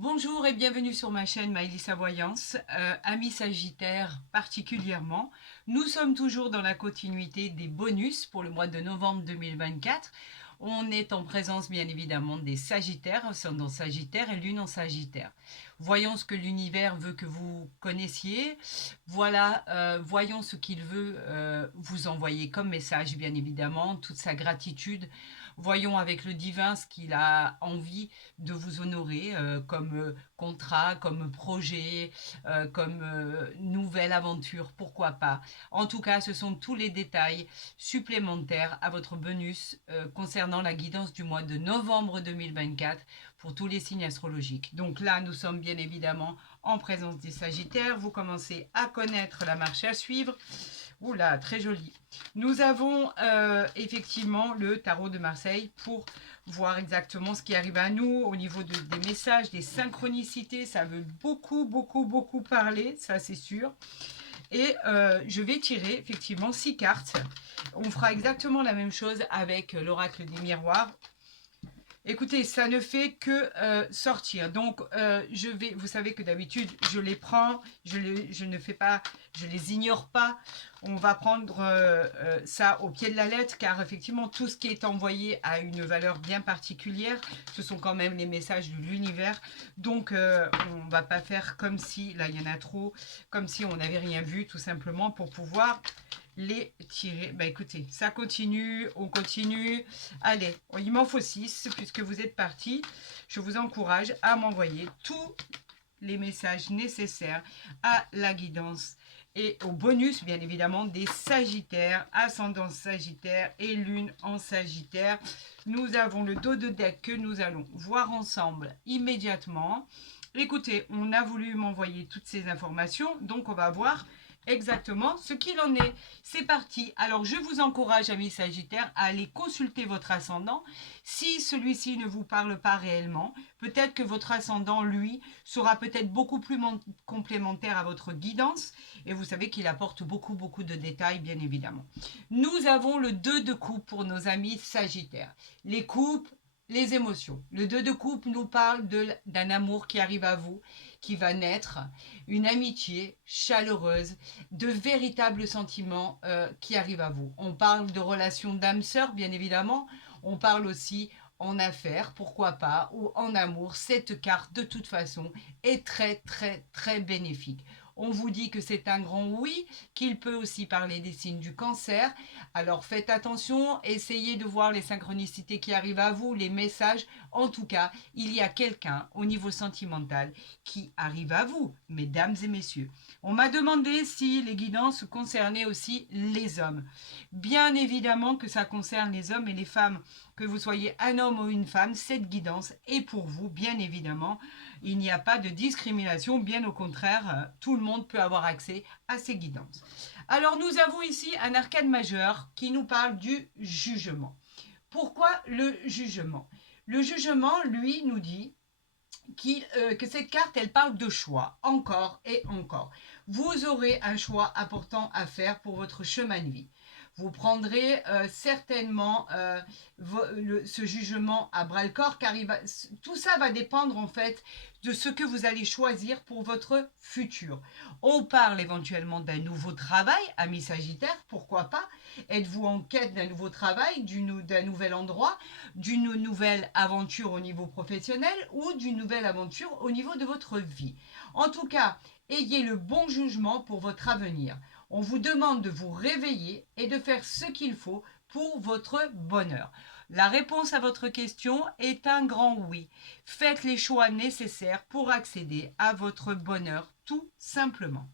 Bonjour et bienvenue sur ma chaîne Maëlys Voyance, amis Sagittaires particulièrement. Nous sommes toujours dans la continuité des bonus pour le mois de novembre 2024. On est en présence bien évidemment des Sagittaires, ascendant Sagittaire et Lune en Sagittaire. Voyons ce que l'univers veut que vous connaissiez. Voilà, voyons ce qu'il veut vous envoyer comme message bien évidemment, toute sa gratitude. Voyons avec le divin ce qu'il a envie de vous honorer comme contrat, comme projet, comme nouvelle aventure, pourquoi pas. En tout cas, ce sont tous les détails supplémentaires à votre bonus concernant la guidance du mois de novembre 2024 pour tous les signes astrologiques. Donc là, nous sommes bien évidemment en présence des Sagittaires. Vous commencez à connaître la marche à suivre. Oula, très joli. Nous avons effectivement le tarot de Marseille pour voir exactement ce qui arrive à nous au niveau des messages, des synchronicités. Ça veut beaucoup parler, ça c'est sûr. Et je vais tirer effectivement 6 cartes. On fera exactement la même chose avec l'oracle des miroirs. Écoutez, ça ne fait que sortir. Donc, vous savez que d'habitude, je les prends, je ne fais pas, je les ignore pas. On va prendre ça au pied de la lettre, car effectivement, tout ce qui est envoyé a une valeur bien particulière. Ce sont quand même les messages de l'univers. Donc, on ne va pas faire comme si, là, il y en a trop, comme si on n'avait rien vu, tout simplement, pour pouvoir les tirer. Bah écoutez, ça continue, on continue. Allez, il m'en faut 6 puisque vous êtes partis. Je vous encourage à m'envoyer tous les messages nécessaires à la guidance et au bonus, bien évidemment, des Sagittaires, ascendant Sagittaire et Lune en Sagittaire. Nous avons le dos de deck que nous allons voir ensemble immédiatement. Écoutez, on a voulu m'envoyer toutes ces informations, donc on va voir exactement ce qu'il en est. C'est parti. Alors, je vous encourage, amis Sagittaires, à aller consulter votre ascendant. Si celui-ci ne vous parle pas réellement, peut-être que votre ascendant, lui, sera peut-être beaucoup plus complémentaire à votre guidance. Et vous savez qu'il apporte beaucoup de détails, bien évidemment. Nous avons le 2 de coupe pour nos amis Sagittaires. Les coupes, les émotions. Le 2 de coupe nous parle d'un amour qui arrive à vous, qui va naître, une amitié chaleureuse, de véritables sentiments qui arrivent à vous. On parle de relations d'âme-sœur, bien évidemment. On parle aussi en affaires, pourquoi pas, ou en amour. Cette carte, de toute façon, est très bénéfique. On vous dit que c'est un grand oui, qu'il peut aussi parler des signes du cancer. Alors faites attention, essayez de voir les synchronicités qui arrivent à vous, les messages. En tout cas, il y a quelqu'un au niveau sentimental qui arrive à vous, mesdames et messieurs. On m'a demandé si les guidances concernaient aussi les hommes. Bien évidemment que ça concerne les hommes et les femmes. Que vous soyez un homme ou une femme, cette guidance est pour vous, bien évidemment. Il n'y a pas de discrimination, bien au contraire, tout le monde peut avoir accès à ces guidances. Alors nous avons ici un arcane majeur qui nous parle du jugement. Pourquoi le jugement? Le jugement, lui, nous dit que cette carte, elle parle de choix, encore et encore. Vous aurez un choix important à faire pour votre chemin de vie. Vous prendrez certainement ce jugement à bras le corps, car tout ça va dépendre en fait de ce que vous allez choisir pour votre futur. On parle éventuellement d'un nouveau travail, amis Sagittaire, pourquoi pas? Êtes-vous en quête d'un nouveau travail, d'un nouvel endroit, d'une nouvelle aventure au niveau professionnel ou d'une nouvelle aventure au niveau de votre vie? En tout cas, ayez le bon jugement pour votre avenir. On vous demande de vous réveiller et de faire ce qu'il faut pour votre bonheur. La réponse à votre question est un grand oui. Faites les choix nécessaires pour accéder à votre bonheur, tout simplement.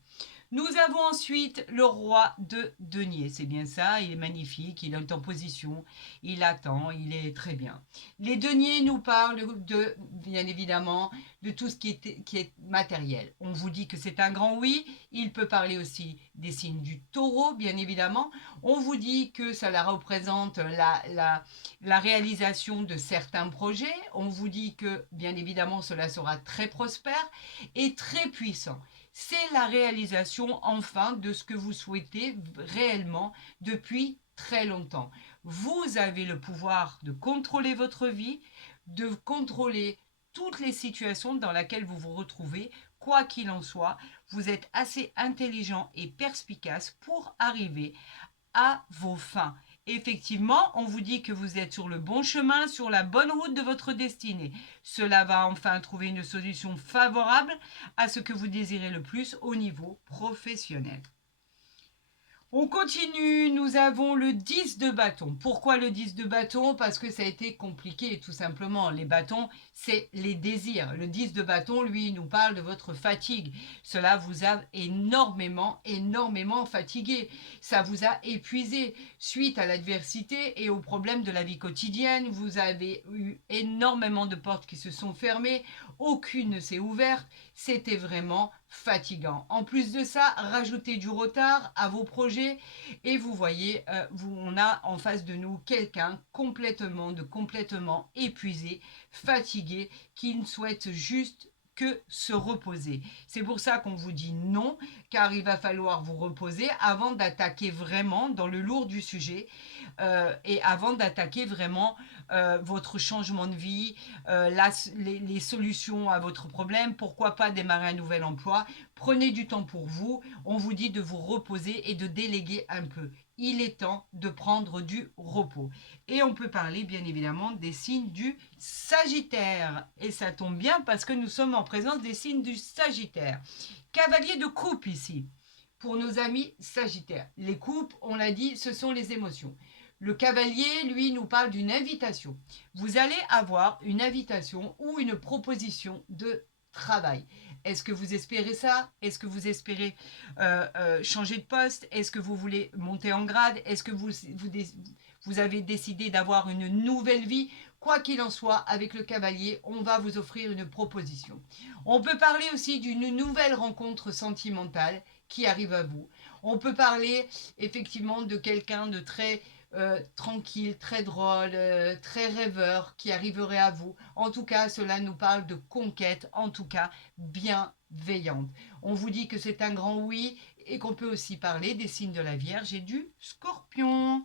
Nous avons ensuite le roi de denier. C'est bien ça, il est magnifique, il est en position, il attend, il est très bien. Les deniers nous parlent de, bien évidemment, de tout ce qui est matériel. On vous dit que c'est un grand oui. Il peut parler aussi des signes du taureau, bien évidemment. On vous dit que ça représente la réalisation de certains projets. On vous dit que, bien évidemment, cela sera très prospère et très puissant. C'est la réalisation enfin de ce que vous souhaitez réellement depuis très longtemps. Vous avez le pouvoir de contrôler votre vie, de contrôler toutes les situations dans lesquelles vous vous retrouvez. Quoi qu'il en soit, vous êtes assez intelligent et perspicace pour arriver à vos fins. Effectivement, on vous dit que vous êtes sur le bon chemin, sur la bonne route de votre destinée. Cela va enfin trouver une solution favorable à ce que vous désirez le plus au niveau professionnel. On continue, nous avons le 10 de bâton. Pourquoi le 10 de bâton? Parce que ça a été compliqué, tout simplement. Les bâtons, c'est les désirs. Le 10 de bâton, lui, nous parle de votre fatigue. Cela vous a énormément fatigué. Ça vous a épuisé. Suite à l'adversité et aux problèmes de la vie quotidienne, vous avez eu énormément de portes qui se sont fermées. Aucune ne s'est ouverte. C'était vraiment fatigant. En plus de ça, rajoutez du retard à vos projets et vous voyez, on a en face de nous quelqu'un complètement épuisé, fatigué, qui ne souhaite juste que se reposer. C'est pour ça qu'on vous dit non, car il va falloir vous reposer avant d'attaquer vraiment dans le lourd du sujet et avant d'attaquer vraiment votre changement de vie, les solutions à votre problème, pourquoi pas démarrer un nouvel emploi. Prenez du temps pour vous, on vous dit de vous reposer et de déléguer un peu. Il est temps de prendre du repos. Et on peut parler bien évidemment des signes du Sagittaire. Et ça tombe bien parce que nous sommes en présence des signes du Sagittaire. Cavalier de coupe ici, pour nos amis Sagittaires. Les coupes, on l'a dit, ce sont les émotions. Le cavalier, lui, nous parle d'une invitation. Vous allez avoir une invitation ou une proposition de travail. Est-ce que vous espérez ça? Est-ce que vous espérez changer de poste? Est-ce que vous voulez monter en grade? Est-ce que vous avez décidé d'avoir une nouvelle vie? Quoi qu'il en soit, avec le cavalier, on va vous offrir une proposition. On peut parler aussi d'une nouvelle rencontre sentimentale qui arrive à vous. On peut parler effectivement de quelqu'un de très tranquille, très drôle, très rêveur qui arriverait à vous. En tout cas, cela nous parle de conquête, en tout cas bienveillante. On vous dit que c'est un grand oui et qu'on peut aussi parler des signes de la Vierge et du Scorpion.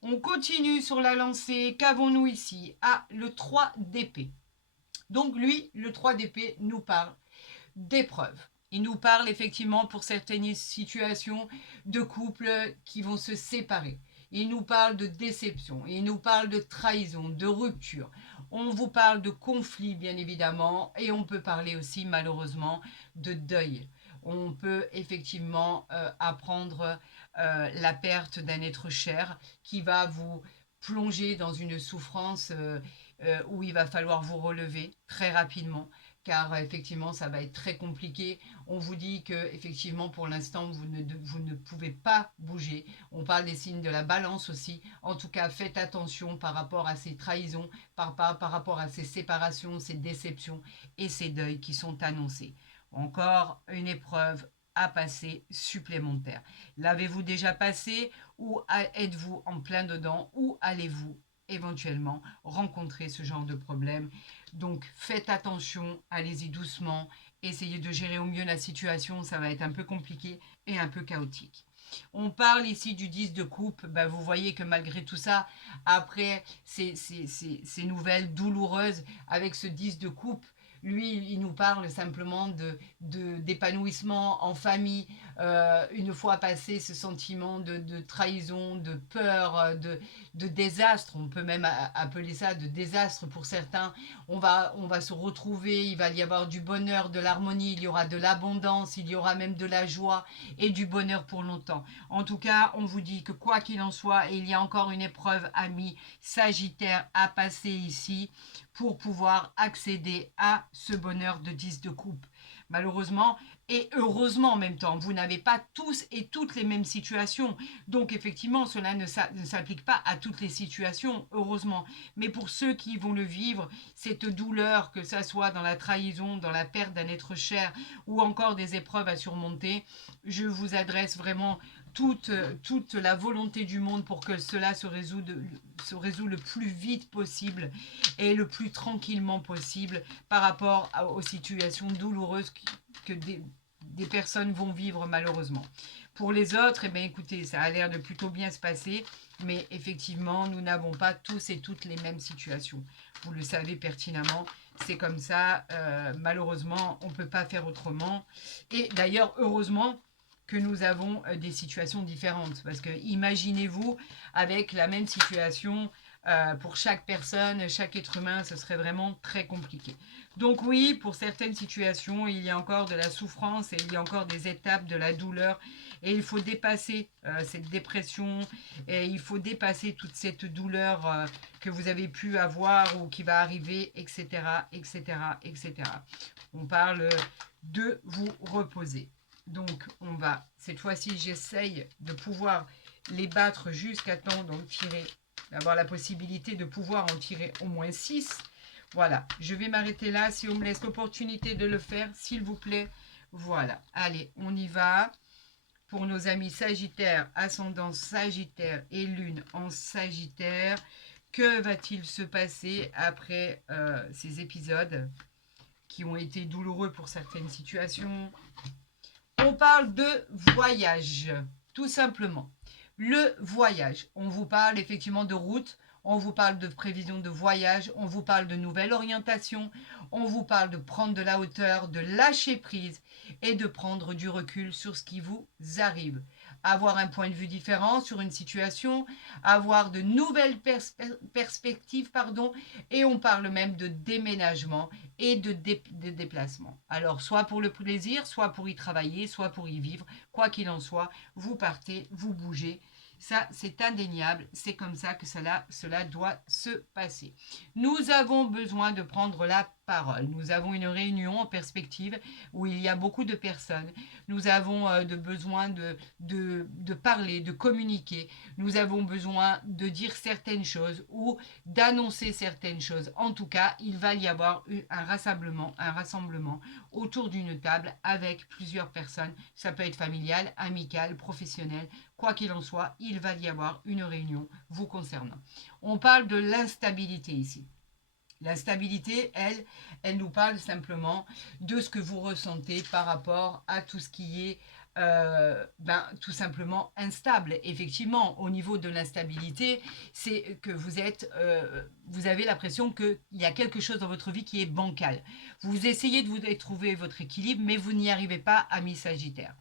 On continue sur la lancée. Qu'avons-nous ici? Ah, le 3 d'épée. Donc lui, le 3 d'épée nous parle d'épreuves. Il nous parle effectivement pour certaines situations de couples qui vont se séparer. Il nous parle de déception, il nous parle de trahison, de rupture. On vous parle de conflit, bien évidemment, et on peut parler aussi, malheureusement, de deuil. On peut effectivement apprendre la perte d'un être cher qui va vous plonger dans une souffrance où il va falloir vous relever très rapidement car effectivement ça va être très compliqué. On vous dit que effectivement pour l'instant vous ne pouvez pas bouger. On parle des signes de la balance aussi. En tout cas, faites attention par rapport à ces trahisons, par rapport à ces séparations, ces déceptions et ces deuils qui sont annoncés. Encore une épreuve à passer supplémentaire. L'avez-vous déjà passé ou êtes-vous en plein dedans ou allez-vous éventuellement rencontrer ce genre de problème? Donc faites attention, allez-y doucement, essayez de gérer au mieux la situation, ça va être un peu compliqué et un peu chaotique. On parle ici du 10 de coupe, ben, vous voyez que malgré tout ça, après ces nouvelles douloureuses avec ce 10 de coupe, lui, il nous parle simplement d'épanouissement en famille, une fois passé ce sentiment de trahison, de peur, de désastre, on peut même appeler ça de désastre pour certains. On va se retrouver, il va y avoir du bonheur, de l'harmonie, il y aura de l'abondance, il y aura même de la joie et du bonheur pour longtemps. En tout cas, on vous dit que quoi qu'il en soit, il y a encore une épreuve, amis Sagittaire, à passer ici pour pouvoir accéder à ce bonheur de 10 de coupe. Malheureusement, et heureusement en même temps, vous n'avez pas tous et toutes les mêmes situations. Donc effectivement, cela ne s'applique pas à toutes les situations, heureusement. Mais pour ceux qui vont le vivre, cette douleur, que ça soit dans la trahison, dans la perte d'un être cher ou encore des épreuves à surmonter, je vous adresse vraiment toute la volonté du monde pour que cela se résout le plus vite possible et le plus tranquillement possible par rapport aux situations douloureuses que des personnes vont vivre malheureusement. Pour les autres, eh bien, écoutez, ça a l'air de plutôt bien se passer, mais effectivement, nous n'avons pas tous et toutes les mêmes situations. Vous le savez pertinemment, C'est comme ça, malheureusement, on ne peut pas faire autrement. Et d'ailleurs, heureusement que nous avons des situations différentes. Parce que imaginez-vous, avec la même situation, pour chaque personne, chaque être humain, ce serait vraiment très compliqué. Donc oui, pour certaines situations, il y a encore de la souffrance et il y a encore des étapes de la douleur. Et il faut dépasser cette dépression et il faut dépasser toute cette douleur que vous avez pu avoir ou qui va arriver, etc., etc., etc. On parle de vous reposer. Donc, on va, cette fois-ci, j'essaye de pouvoir les battre jusqu'à temps d'en tirer, d'avoir la possibilité de pouvoir en tirer au moins 6. Voilà, je vais m'arrêter là si on me laisse l'opportunité de le faire, s'il vous plaît. Voilà, allez, on y va. Pour nos amis Sagittaire, ascendant Sagittaire et Lune en Sagittaire, que va-t-il se passer après ces épisodes qui ont été douloureux pour certaines situations? On parle de voyage, tout simplement. Le voyage, on vous parle effectivement de route, on vous parle de prévision de voyage, on vous parle de nouvelle orientation, on vous parle de prendre de la hauteur, de lâcher prise et de prendre du recul sur ce qui vous arrive. Avoir un point de vue différent sur une situation, avoir de nouvelles perspectives, et on parle même de déménagement et de déplacement. Alors, soit pour le plaisir, soit pour y travailler, soit pour y vivre, quoi qu'il en soit, vous partez, vous bougez. Ça, c'est indéniable, c'est comme ça que cela doit se passer. Nous avons besoin de prendre la parole. Nous avons une réunion en perspective où il y a beaucoup de personnes. Nous avons besoin de parler, de communiquer. Nous avons besoin de dire certaines choses ou d'annoncer certaines choses. En tout cas, il va y avoir un rassemblement autour d'une table avec plusieurs personnes. Ça peut être familial, amical, professionnel. Quoi qu'il en soit, il va y avoir une réunion vous concernant. On parle de l'instabilité ici. La stabilité, elle nous parle simplement de ce que vous ressentez par rapport à tout ce qui est tout simplement instable. Effectivement, au niveau de l'instabilité, c'est que vous avez l'impression qu'il y a quelque chose dans votre vie qui est bancal. Vous essayez de trouver votre équilibre, mais vous n'y arrivez pas, ami Sagittaire.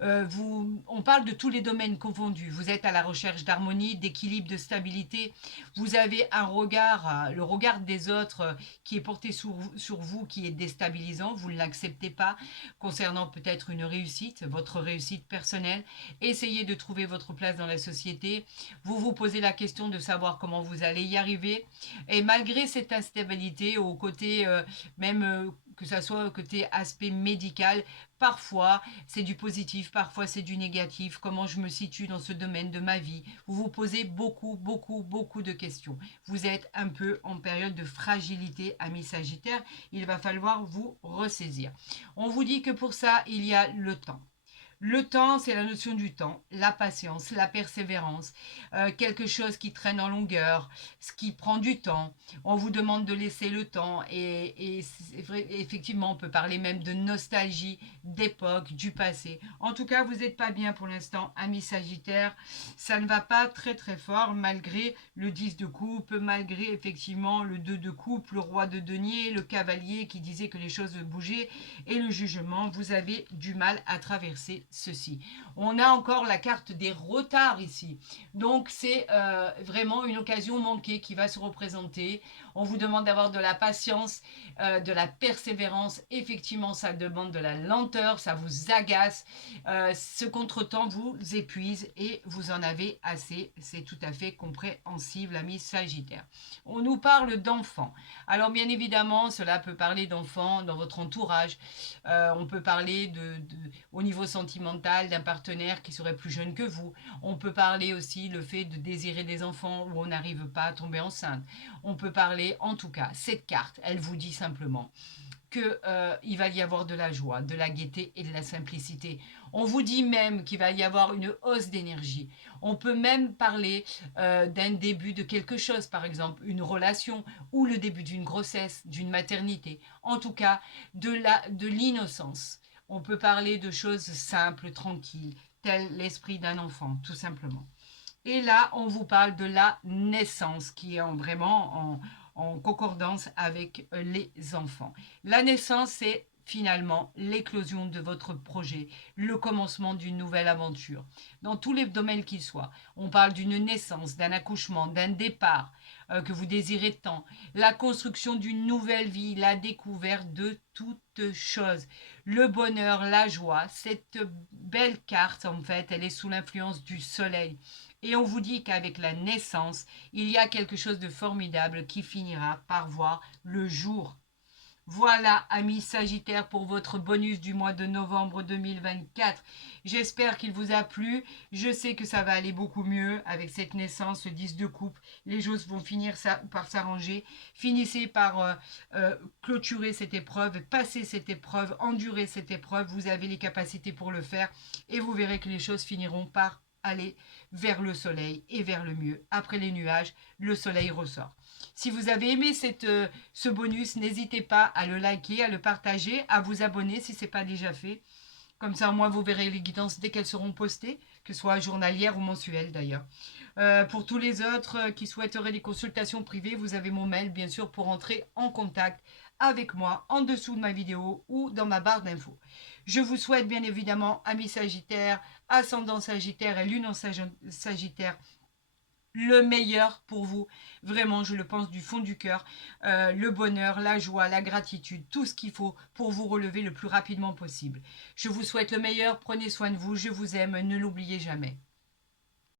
On parle de tous les domaines confondus. Vous êtes à la recherche d'harmonie, d'équilibre, de stabilité. Vous avez un regard, le regard des autres qui est porté sur vous, qui est déstabilisant. Vous ne l'acceptez pas concernant peut-être une réussite, votre réussite personnelle. Essayez de trouver votre place dans la société. Vous vous posez la question de savoir comment vous allez y arriver. Et malgré cette instabilité, au côté même que ça soit au côté aspect médical, parfois c'est du positif, parfois c'est du négatif. Comment je me situe dans ce domaine de ma vie? Vous vous posez beaucoup de questions. Vous êtes un peu en période de fragilité, ami Sagittaire. Il va falloir vous ressaisir. On vous dit que pour ça, il y a le temps. Le temps, c'est la notion du temps, la patience, la persévérance, quelque chose qui traîne en longueur, ce qui prend du temps. On vous demande de laisser le temps et c'est vrai, effectivement, on peut parler même de nostalgie, d'époque, du passé. En tout cas, vous n'êtes pas bien pour l'instant, ami Sagittaire. Ça ne va pas très fort malgré le 10 de coupe, malgré effectivement le 2 de coupe, le roi de denier, le cavalier qui disait que les choses bougeaient et le jugement. Vous avez du mal à traverser ceci. On a encore la carte des retards ici. Donc c'est vraiment une occasion manquée qui va se représenter. On vous demande d'avoir de la patience, de la persévérance. Effectivement, ça demande de la lenteur, ça vous agace. Ce contretemps vous épuise et vous en avez assez. C'est tout à fait compréhensible, ami Sagittaire. On nous parle d'enfants. Alors bien évidemment, cela peut parler d'enfants dans votre entourage. On peut parler au niveau sentimental d'un partenaire qui serait plus jeune que vous. On peut parler aussi le fait de désirer des enfants où on n'arrive pas à tomber enceinte. On peut parler, en tout cas, cette carte, elle vous dit simplement qu'il va y avoir de la joie, de la gaieté et de la simplicité. On vous dit même qu'il va y avoir une hausse d'énergie. On peut même parler d'un début de quelque chose, par exemple une relation ou le début d'une grossesse, d'une maternité. En tout cas, de l'innocence. On peut parler de choses simples, tranquilles, tel l'esprit d'un enfant, tout simplement. Et là, on vous parle de la naissance, qui est vraiment en concordance avec les enfants. La naissance, c'est finalement l'éclosion de votre projet, le commencement d'une nouvelle aventure, dans tous les domaines qu'ils soient. On parle d'une naissance, d'un accouchement, d'un départ que vous désirez tant, la construction d'une nouvelle vie, la découverte de toutes choses, le bonheur, la joie. Cette belle carte, en fait, elle est sous l'influence du soleil. Et on vous dit qu'avec la naissance, il y a quelque chose de formidable qui finira par voir le jour. Voilà, amis Sagittaires, pour votre bonus du mois de novembre 2024. J'espère qu'il vous a plu. Je sais que ça va aller beaucoup mieux avec cette naissance, ce 10 de coupe. Les choses vont finir par s'arranger. Finissez par clôturer cette épreuve, passer cette épreuve, endurer cette épreuve. Vous avez les capacités pour le faire et vous verrez que les choses finiront par aller vers le soleil et vers le mieux. Après les nuages, le soleil ressort. Si vous avez aimé ce bonus, n'hésitez pas à le liker, à le partager, à vous abonner si ce n'est pas déjà fait. Comme ça, au moins, vous verrez les guidances dès qu'elles seront postées, que ce soit journalières ou mensuelles d'ailleurs. Pour tous les autres qui souhaiteraient des consultations privées, vous avez mon mail, bien sûr, pour entrer en contact avec moi en dessous de ma vidéo ou dans ma barre d'infos. Je vous souhaite bien évidemment, amis Sagittaires, ascendant Sagittaire et lune en Sagittaire, le meilleur pour vous. Vraiment, je le pense du fond du cœur. Le bonheur, la joie, la gratitude, tout ce qu'il faut pour vous relever le plus rapidement possible. Je vous souhaite le meilleur. Prenez soin de vous. Je vous aime. Ne l'oubliez jamais.